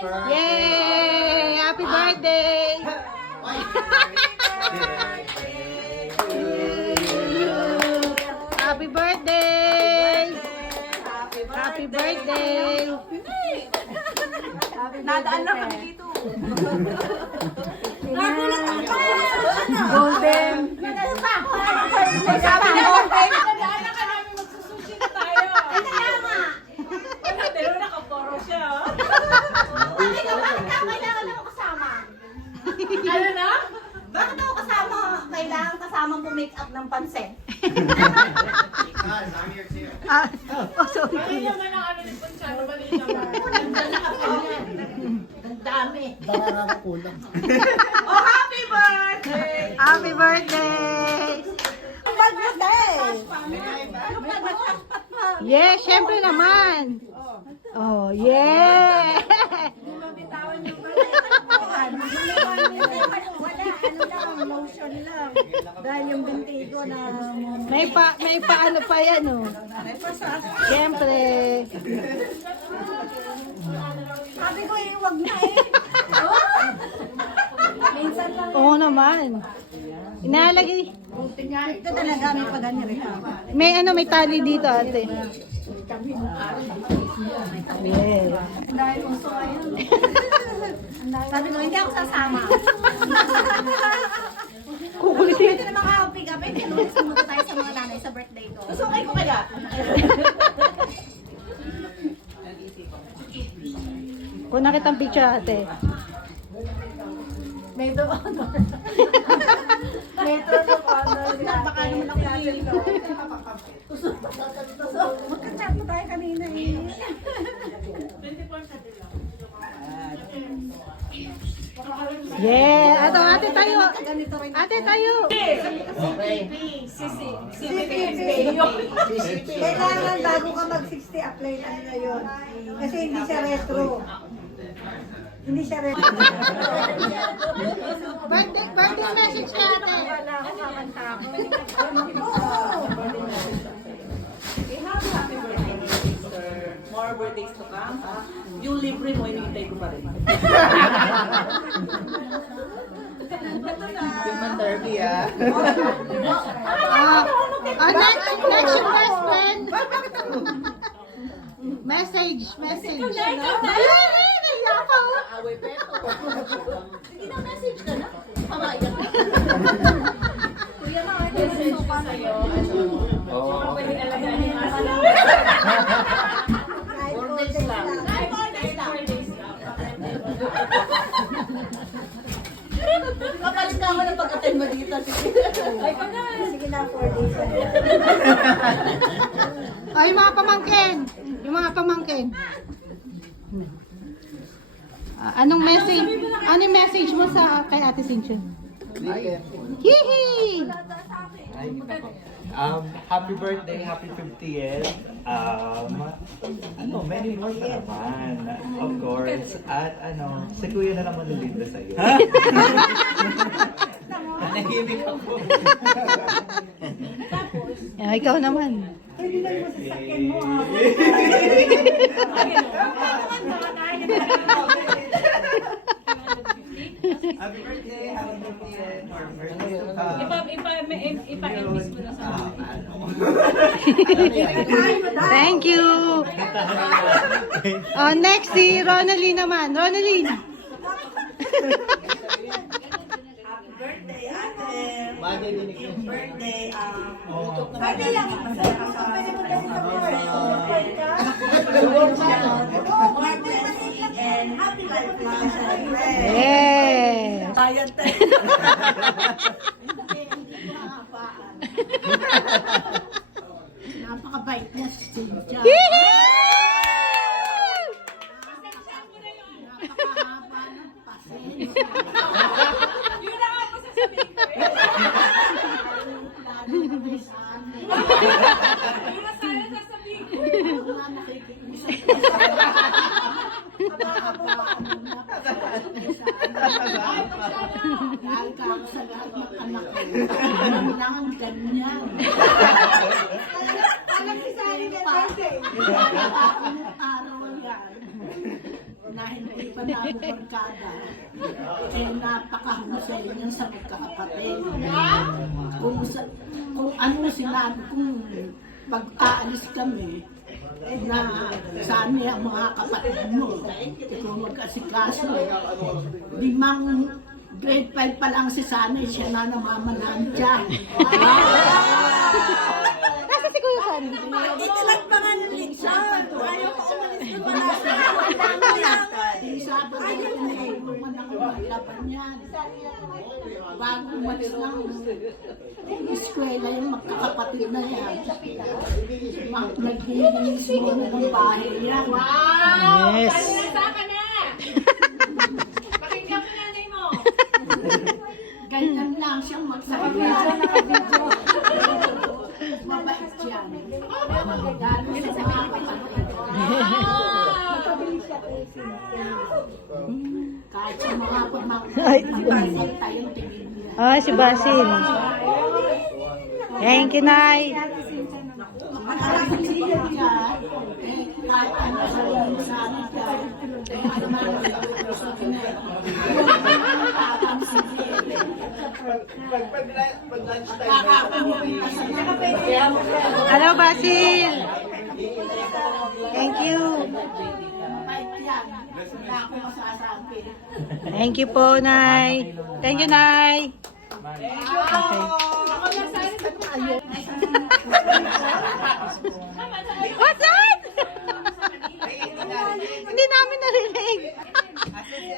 Yay! Happy birthday! Happy birthday! Happy birthday! Nadaan lang kami dito. Golden! Sabi na golden. Nadaan na ka namin magsusushi na tayo. Ay, kaya nga. Wala, pero nakaporo siya. Bakit ako kailangan ako kasama? Ano na? Bakit ako kasama? Kailangan kasama make up ng pansit. Ah, oh, sorry. Ay, yung mga ano ni Ponchano, mali naman. Ang dami. Oh, happy birthday! Happy birthday! Yeah, syempre naman. Oh, yeah! Dahil yung binti ko na... May paano pa yan, oh. Syempre. Sabi ko wag na eh. Minsan lang. Oo naman. Inalagay. Ito talaga may pagani rin. May tali dito, ate. Yeah. Dahil uso ayun. Sabi ko hindi ako sasama. Kukulitin. Ito na mga pick-up. Hindi naman sumunod tayo sa mga nanay sa birthday ko. Susukay ko kaya. Kung nakita ang picture, ate. May do honor. May do honor. Baka naman ako dito. Magka-chat mo tayo kanina eh. Yeah. Ate tayo. Ate tayo. Kailangan bago ka mag-60 apply na nila yun. Kasi hindi siya retro. Hindi siya retro. Birthday message ka, ate. More birthdays to come. Yung libre mo, hinihintay ko pa rin. Human derby, ah. Next your best friend. Message. Away peto. Sige na, message ka na. Pamayan ka. Kuya, mga message ko sa'yo. Ano? Pwede alagaan ni Masa. 4 days lang. 4 days lang. Kapalit ka ako ng pag-attend mo dito. Ay, pa na. Sige na, 4 days. Ay, yung mga pamangkin. Anong message mo sa kay Ate Cynthia? Hihi! Happy birthday, happy 50th. Many more pa naman. Of course. At si Kuya na naman nalito sa'yo. Nanahimik ako. Ikaw naman. Pwede na yung masasakyan mo ha. Happy birthday, happy 50th. Or birthday to come. Ipa-embis mo na sa Thank you. Next si Ronaldine naman. Ronaldine. Birthday, ate. Bagay din ikaw. Birthday, Pwede lang. Pwede mo kasi sa board. Pwede ka? More blessing and happy life long. Yeah. Bayan tayo. Napakabait niya si Cynthia. Napakahaba ng pasensya. Yun na nga po sasabihin ko eh. Lalo na may sa amin. Yun na sana sasabihin ko eh. Mga nakikiusap. Dahil ka ako sa lahat ng anak ko. Kailangan ganyan. Alam si Sally na birthday. Araw yan. Na hindi pa nabubarkada, eh napakahusay niya sa magkakapatid. Kung ano sinabi, kung pag-aalis kami, na sana ang mga kapatid mo, ikaw mag-asikaso. 5 grade 5 pa lang si Sanay, siya na namamalaan dyan. Nasa si Kuya San? Ito lang pa nga ng leksyon. Ayaw ko umalis na wala. Sabi ko, naman ako maglaban yan. Bago umalis ng eskwela yung magkakapatid na yan. Naglinis mo na ng bahay yan. Yes. Saka na! Pakinggan mo nanay mo. Ganyan lang siyang magsalita. Mabait yan. Lalo sa mga kapatid. Kahit sa mga pagmamagsalita yung tingin niya. Ah, si Basil. Thank you, Nay. Kahit ano sabihin mo sa amin dyan, ano man ang gagawin sa akin eh. Hello, Basil. Thank you. Wala akong masasabi. Thank you po, Nay. Thank you, Nay. Okay. What's that? Hindi namin narinig.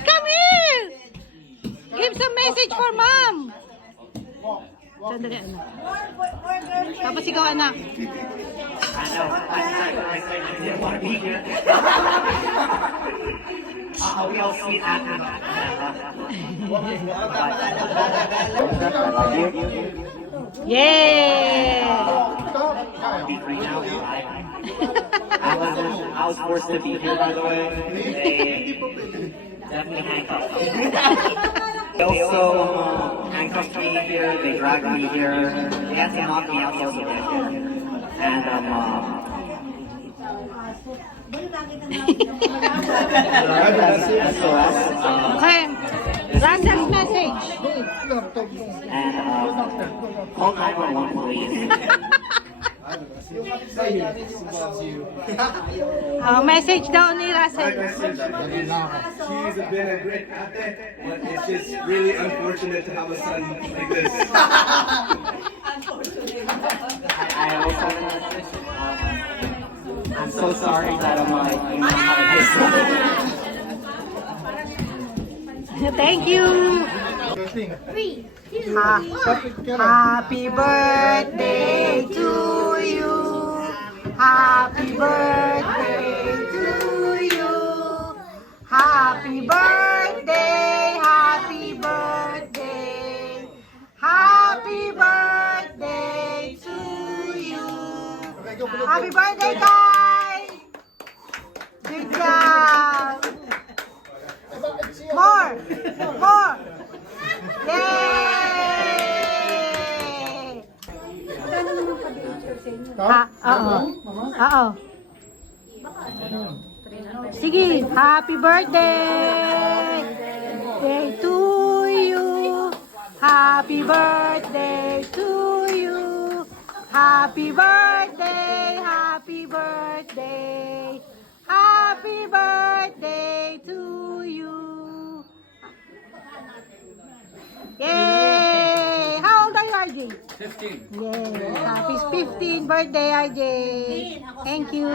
Come here. Give some message for mom. Sandali, anak. Tapos ikaw, anak. We all see after Yeah. I was forced to be here, by the way. They definitely handcuffed me. They also handcuffed me here. They dragged me here. They had to knock me out also get here. And SOS. Okay. Russell's message. And call 911, please. Message daw ni Russell. She's been a great athlete, but it's just really unfortunate to have a son like this. I also, I'm so sorry that I'm like, Thank you. Happy birthday to you. Happy birthday to you. Happy birthday. Happy birthday. Happy birthday to you. Happy birthday, guys. Good job. More. More. Yay! Oo. Oo. Sige, happy birthday! Day to you. Happy birthday to you. Happy birthday, happy birthday. Happy birthday to you. Yay! How old are you, RJ? 15. Yay! Happy 15th birthday, RJ. Thank you.